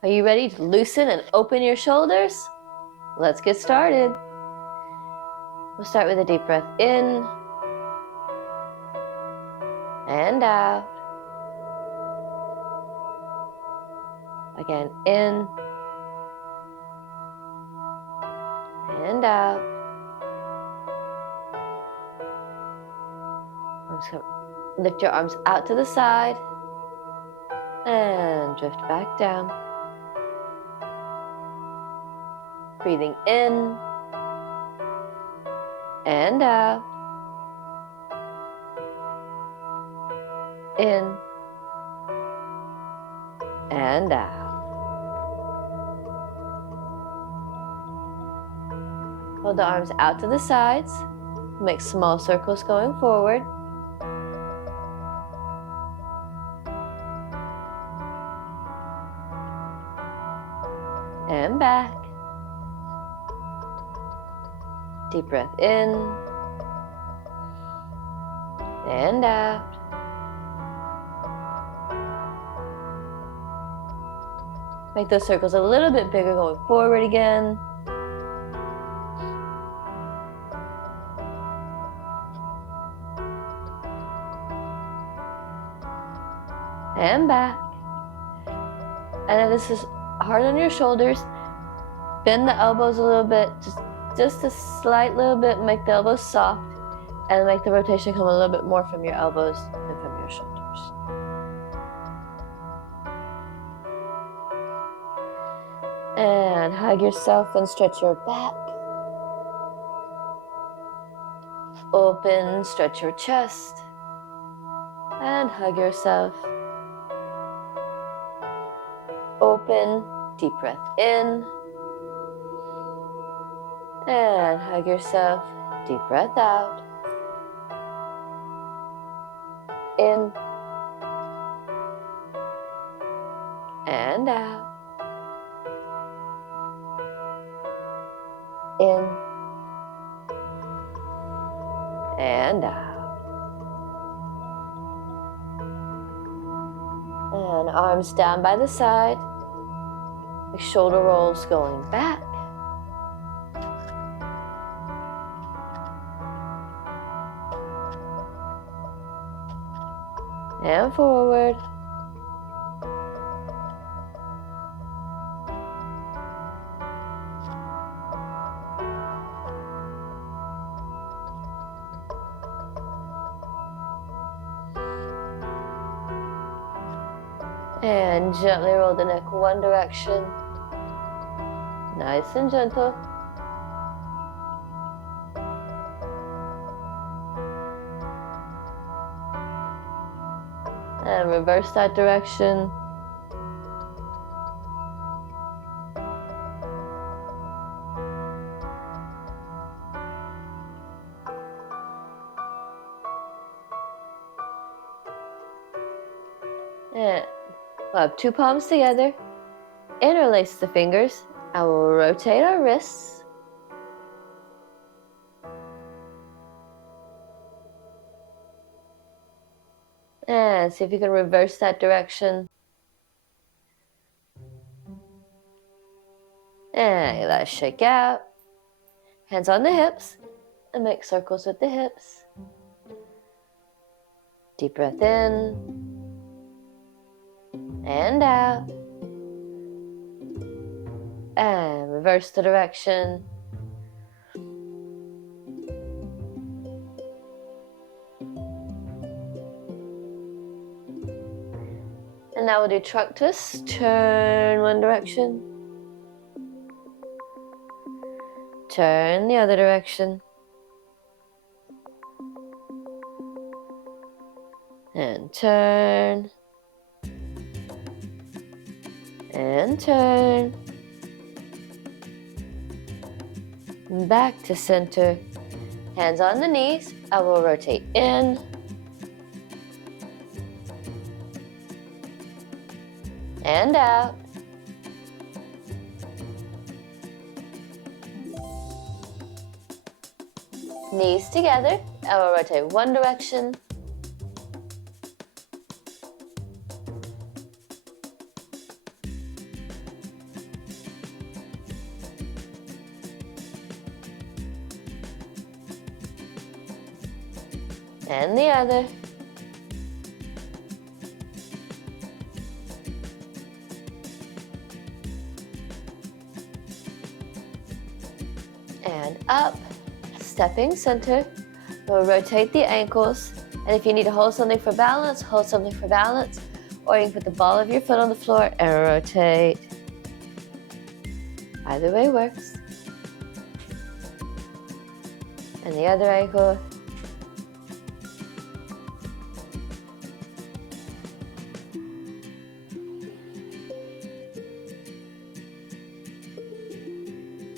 Are you ready to loosen and open your shoulders? Let's get started. We'll start with a deep breath in and out. Again, in and out. I'm just going to lift your arms out to the side and drift back down. Breathing in and out. In and out. Hold the arms out to the sides. Make small circles going forward. And back. Deep breath in and out. Make those circles a little bit bigger going forward again. And back. And if this is hard on your shoulders, bend the elbows a little bit, just a slight little bit, make the elbows soft, and make the rotation come a little bit more from your elbows than from your shoulders. And hug yourself and stretch your back. Open, stretch your chest, and hug yourself. Open, deep breath in, and hug yourself, deep breath out. In and out. In and out. And arms down by the side. The shoulder rolls going back. And forward. And gently roll the neck one direction. Nice and gentle. And reverse that direction. And we'll have two palms together. Interlace the fingers. I will rotate our wrists. And see if you can reverse that direction. And let us shake out. Hands on the hips. And make circles with the hips. Deep breath in. And out. And reverse the direction. And now we'll do trunk twists. Turn one direction. Turn the other direction. And turn. And turn. Back to center. Hands on the knees. I will rotate in. And out. Knees together. I will rotate one direction. And the other. And up, stepping center. We'll rotate the ankles. And if you need to hold something for balance, hold something for balance. Or you can put the ball of your foot on the floor and rotate. Either way works. And the other ankle.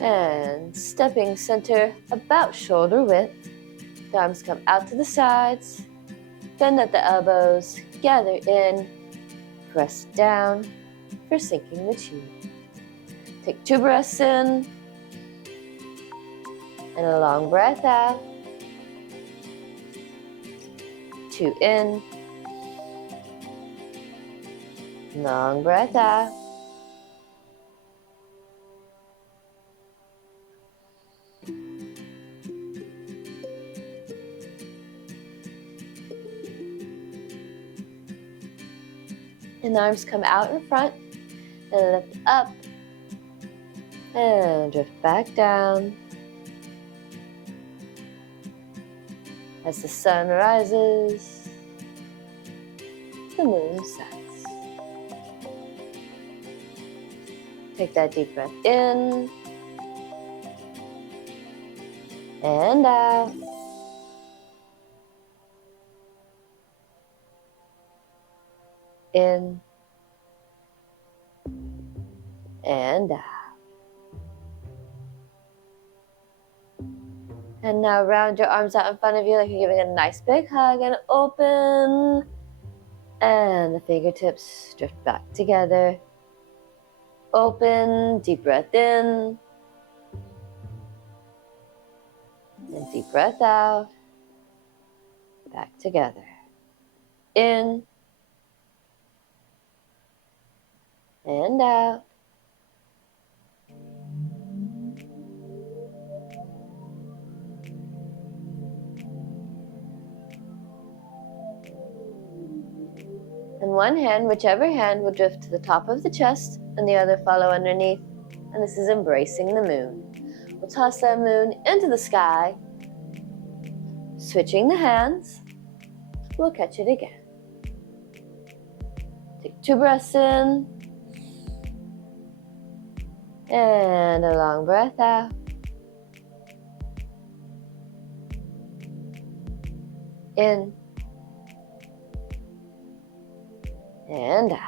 And stepping center about shoulder width. The arms come out to the sides. Bend at the elbows. Gather in. Press down for sinking the chi. Take 2 breaths in. And a long breath out. 2 in. Long breath out. And the arms come out in front. And lift up. And drift back down. As the sun rises, the moon sets. Take that deep breath in and out. In and out. And now round your arms out in front of you like you're giving a nice big hug and open. And the fingertips drift back together. Open, deep breath in. And deep breath out. Back together. In. And out. And one hand, whichever hand, will drift to the top of the chest and the other follow underneath. And this is embracing the moon. We'll toss that moon into the sky. Switching the hands. We'll catch it again. Take 2 breaths in. And a long breath out. In. And out.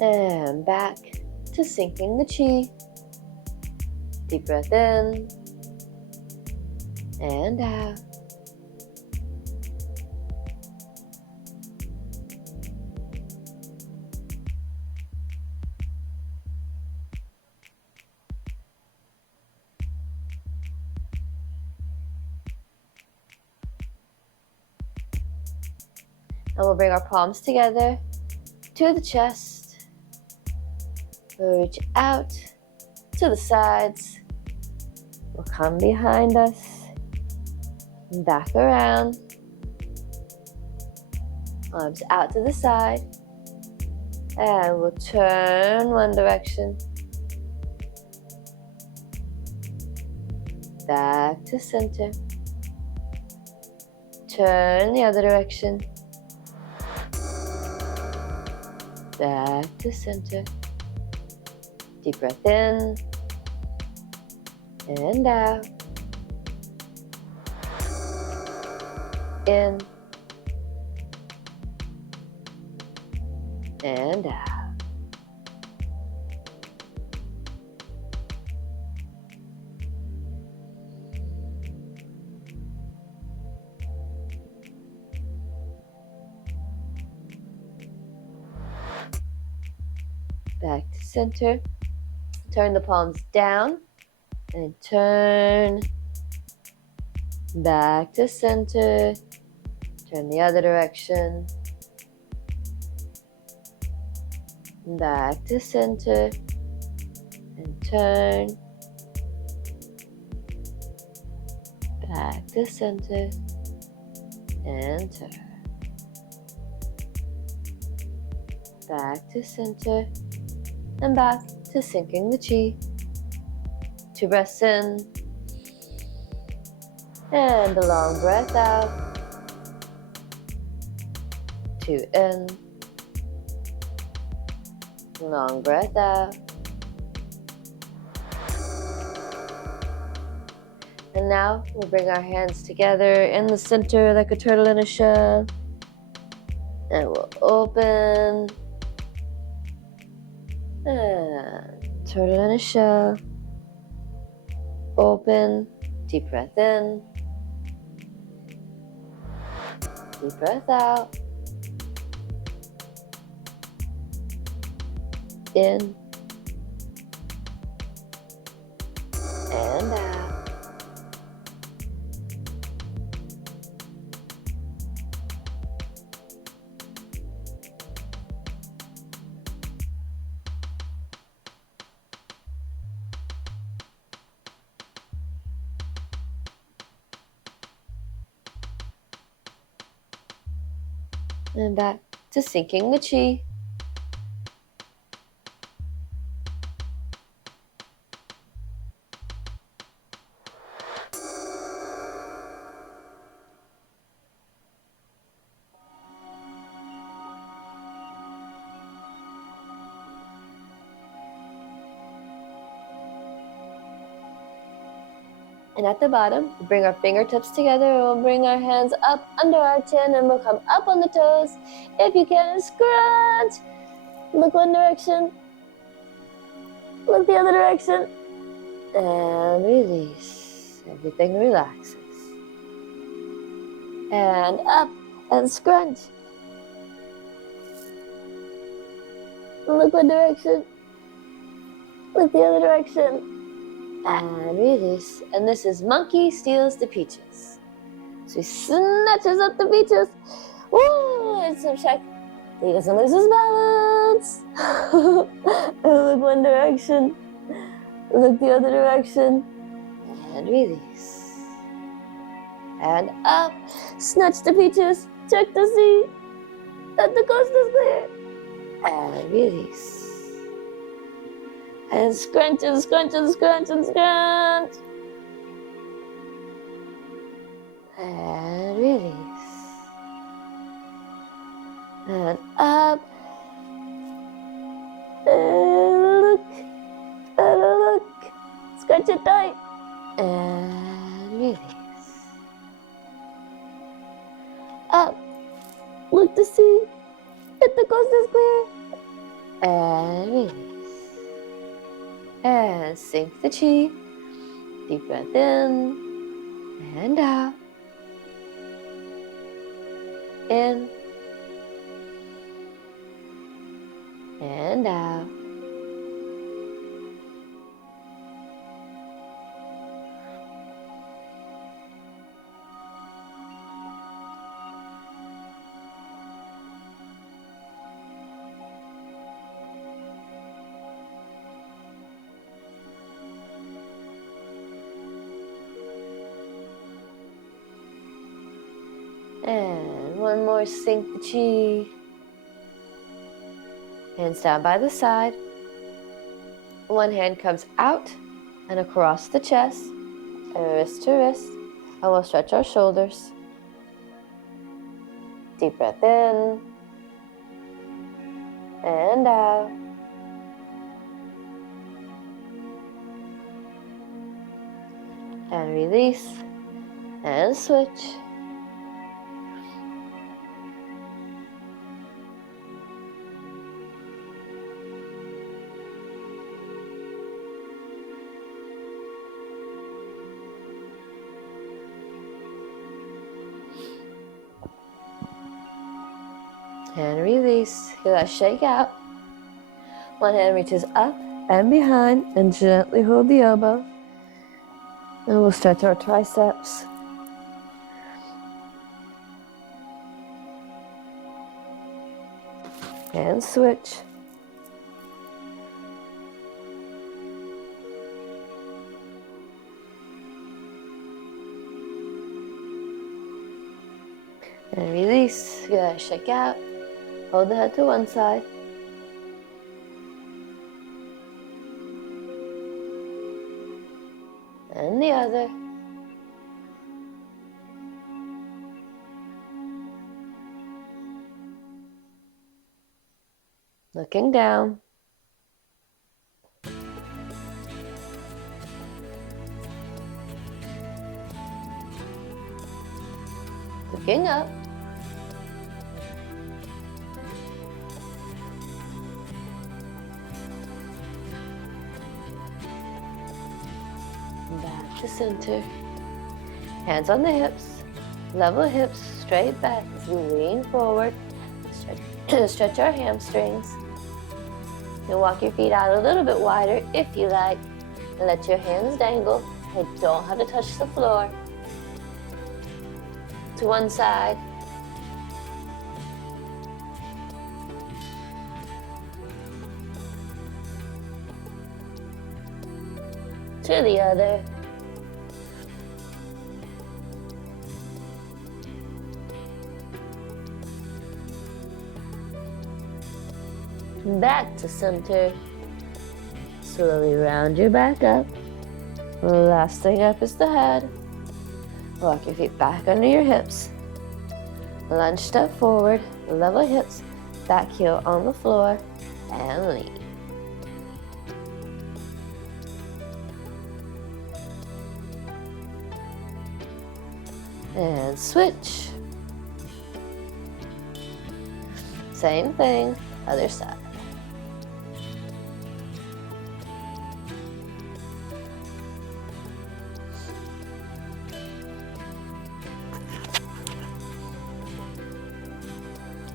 And back to sinking the chi. Deep breath in and out. And we'll bring our palms together to the chest. We'll reach out to the sides. We'll come behind us and back around. Arms out to the side. And we'll turn one direction. Back to center. Turn the other direction. Back to center. Deep breath in and out. In and out. Back to center. Turn the palms down and turn back to center, turn the other direction, back to center, and turn, back to center, and turn, back to center, and back to sinking the chi. 2 breaths in, and a long breath out. 2 in, long breath out. And now we'll bring our hands together in the center like a turtle in a shell. And we'll open. And turtle in a shell. Open. Deep breath in. Deep breath out. In. And out. And back to sinking the chi. And at the bottom, we'll bring our fingertips together and we'll bring our hands up under our chin and we'll come up on the toes. If you can, scrunch. Look one direction. Look the other direction. And release. Everything relaxes. And up and scrunch. Look one direction. Look the other direction. And release. And this is monkey steals the peaches. So he snatches up the peaches. Woo! And some check. He doesn't lose his balance. Look one direction. Look the other direction. And release. And up. Snatch the peaches. Check to see that the coast is clear. And release. And scrunch and scrunch and scrunch and scrunch. And release. And up. And look. And look. Scrunch it tight. And release. Up. Look to see if the coast is clear. And release. And sink the chi. Deep breath in and out. In and out. And one more, sink the chi. Hands down by the side. One hand comes out and across the chest, and wrist to wrist. And we'll stretch our shoulders. Deep breath in and out. And release and switch. And release. Feel that shake out. One hand reaches up and behind and gently hold the elbow. And we'll stretch our triceps. And switch. And release. Good. Shake out. Hold the head to one side. And the other. Looking down. Looking up. Back to center. Hands on the hips. Level hips, straight back as we lean forward. Stretch our hamstrings. You can walk your feet out a little bit wider if you like. And let your hands dangle. They don't have to touch the floor. To one side. To the other. Back to center. Slowly round your back up. Last thing up is the head. Walk your feet back under your hips. Lunge step forward, level hips, back heel on the floor, and lean. And switch. Same thing, other side.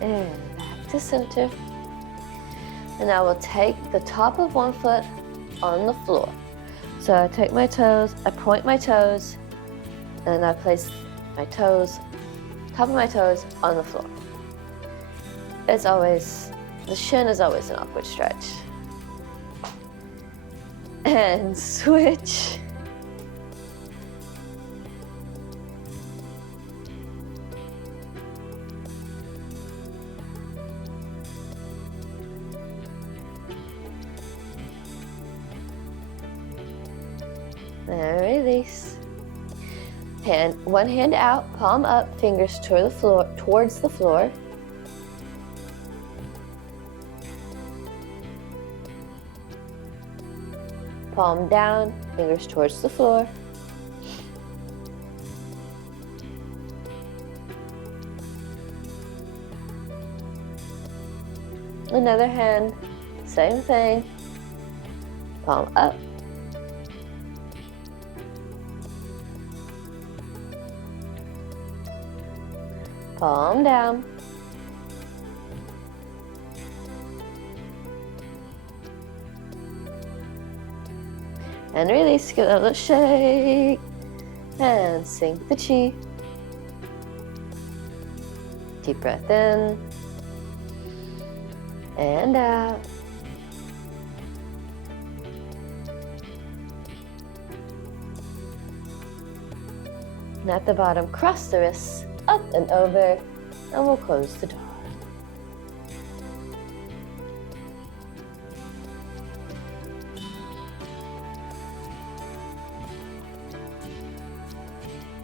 And back to center. And I will take the top of one foot on the floor. So I take my toes, I point my toes, and I place my toes, top of my toes on the floor. It's always, the shin is always an awkward stretch. And switch. And release. One hand out, palm up, fingers towards the floor. Palm down, fingers towards the floor. Another hand, same thing. Palm up. Palm down. And release, give it a little shake. And sink the chi. Deep breath in. And out. And at the bottom, cross the wrists up and over, and we'll close the door.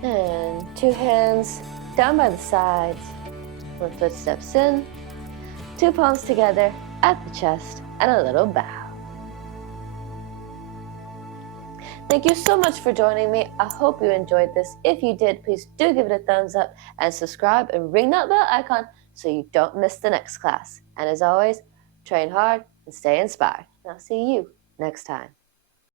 And two hands down by the sides. One foot steps in, two palms together at the chest, and a little bow. Thank you so much for joining me. I hope you enjoyed this. If you did, please do give it a thumbs up and subscribe and ring that bell icon so you don't miss the next class. And as always, train hard and stay inspired. And I'll see you next time.